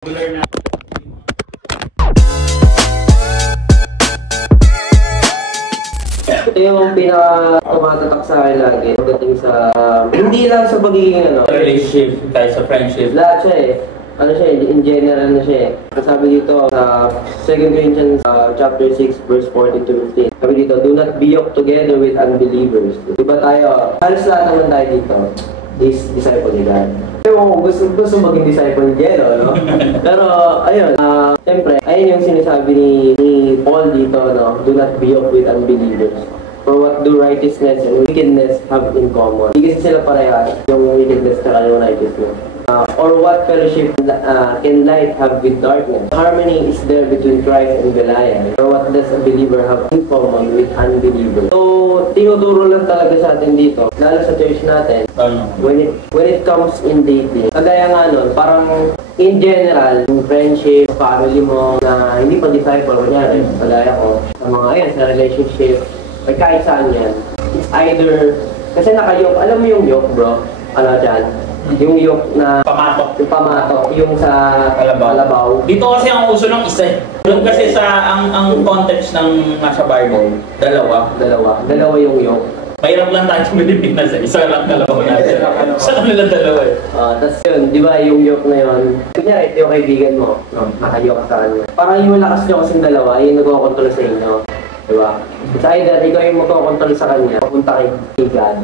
Na. Ito yung pinaka-tumatatak sa akin lagi pagdating sa, hindi lang sa pagiging Relationship, tayo sa friendship. lahat siya eh. Ano siya eh, in general na siya eh. Sabi dito sa 2 Corinthians chapter 6 verse 14 to 15. Sabi dito, do not be yoked together with unbelievers. Diba tayo, halos lahat naman tayo dito is disciple ni God. Pero gusto maging disciple ni God, no? Pero, ayun, siyempre, ayun yung sinasabi ni Paul dito, no? Do not be yoked with unbelievers. For what do righteousness and wickedness have in common? Hindi kasi sila parehas, yung wickedness at yung righteousness. Or what fellowship can light have with darkness? Harmony is there between Christ and Belial. Or what does a believer have in common with unbeliever? So, tinuturo lang talaga sa atin dito, lalo sa church natin, when it comes in dating. Kagaya nga nun, parang in general, yung friendship, family mo, na hindi pa disciple, kunyari, kagaya ko, sa mga ayan, sa relationship, ay kahit saan yan. It's either, kasi nakayok, alam mo yung yoke bro? Ano dyan? Yung yoke na pamatok. Yung pamatok, yung sa kalabaw. Dito kasi ang uso ng isa. Doon kasi sa ang context ng nasa Bible, dalawa yung yoke. Mahirap lang tayo sa Pilipinas eh. Isa lang dalawa natin. Isa lang nilang dalawa eh. Tapos yun, di ba yung yoke na yun, kunyari ito yung kaibigan mo, nakayok sa kanya. Parang yung lakas nyo kasing dalawa, yung nagkocontrol sa inyo. Di ba? It's either ikaw yung magkocontrol sa kanya, papunta kay God.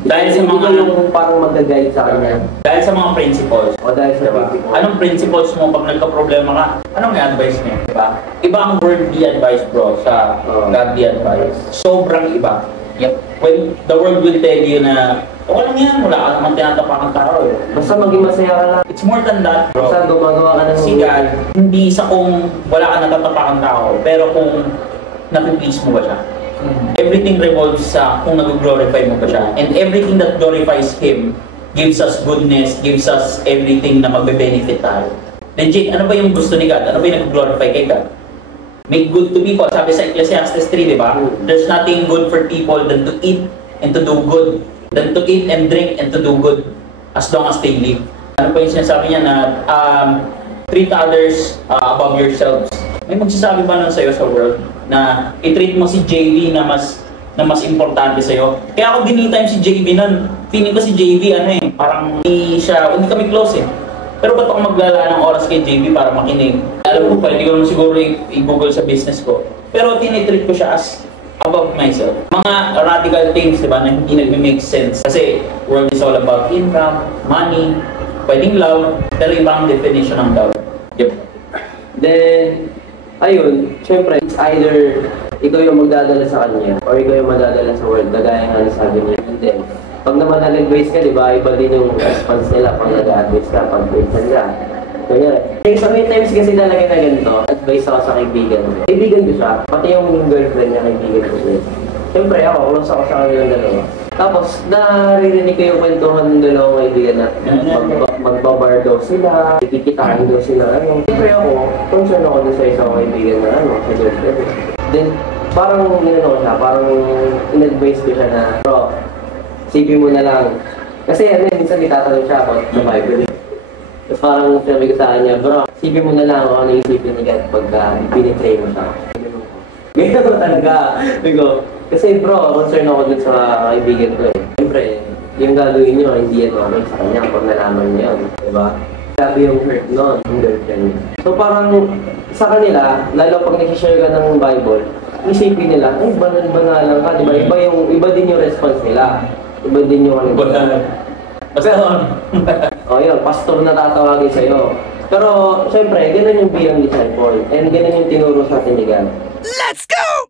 Dahil sa mga yung parang mag-guide sa kanya. Dahil sa mga principles. O dahil sa principles. Anong principles mo pag nagka-problema ka? Anong i-advise mo? Diba? Iba ang worldly advice bro sa godly advice. Sobrang iba. Yep. When the world will tell you na okay lang yan, wala ka naman tinatapakang tao eh. Basta maging masaya ka lang. It's more than that bro. Basta gumagawa ka ng Si God, hindi sa kung wala ka natatapakang tao, pero kung napiplease mo ba siya. Everything revolves sa kung nag-glorify mo pa siya. And everything that glorifies Him gives us goodness, gives us everything na magbe-benefit tayo. Legit, ano ba yung gusto ni God? Ano ba yung nag-glorify kay God? Make good to people. Sabi sa Ecclesiastes 3, di ba? There's nothing good for people than to eat and to do good. Than to eat and drink and to do good as long as they live. Ano pa yung sinasabi niya na treat others above yourselves. May magsasabi ba nun sa'yo sa world na i-treat mo si JV na mas importante sa'yo? Kaya ako dinitime si JV nun. Feeling ko si JV parang hindi kami close eh. Pero ba't ako maglalaan ng oras kay JV para makinig? Alam ko pa, hindi ko naman siguro i-google sa business ko. Pero tinitreat ko siya as above myself. Mga radical things, diba, na hindi nag-make sense. Kasi world is all about income, money, pwedeng love, pero ibang definition ng love. Yep. Then, ayun, syempre, it's either ikaw yung magdadala sa kanya or ikaw yung magdadala sa world, kagaya nga sabi niya. And then, pag naman nag-advise ka, di ba, iba din yung response nila pag nag-advise ka, pag advise ka. Kaya, so many times kasi talaga na ganito, advice ako sa kaibigan ko. Kaibigan ko siya, pati yung girlfriend niya, kaibigan ko siya. Siyempre ako, close ako sa kanilang dalawa. Tapos, naririnig ko yung kwentuhan ng dalawang kaibigan na magbabar daw sila, kikitain daw sila, Siyempre ako, concern ako sa isang kaibigan na sa girlfriend. Then, parang siya, parang in-advise ko siya na, bro, isipin mo na lang. Kasi minsan itatanong siya about sa Bible. Tapos parang sabi ko sa kanya, bro, isipin mo na lang kung ano yung isipin ni God pagka pinitray mo siya. Ganyan ko talaga. Kasi bro, concern ako dun sa kaibigan ko eh. Siyempre, yung gagawin nyo, hindi yan okay sa kanya pag nalaman niya yun. Diba? Sabi yung hurt nun, yung girlfriend. So parang sa kanila, lalo pag nag-share ka ng Bible, isipin nila, ay banal-banalan ka, diba? Iba din yung response nila. Iba din yung Pastor! Yun, pastor na tatawagin sa'yo. Pero, syempre, ganun yung bilang disciple. And ganun yung tinuro sa atin ni God. Let's go!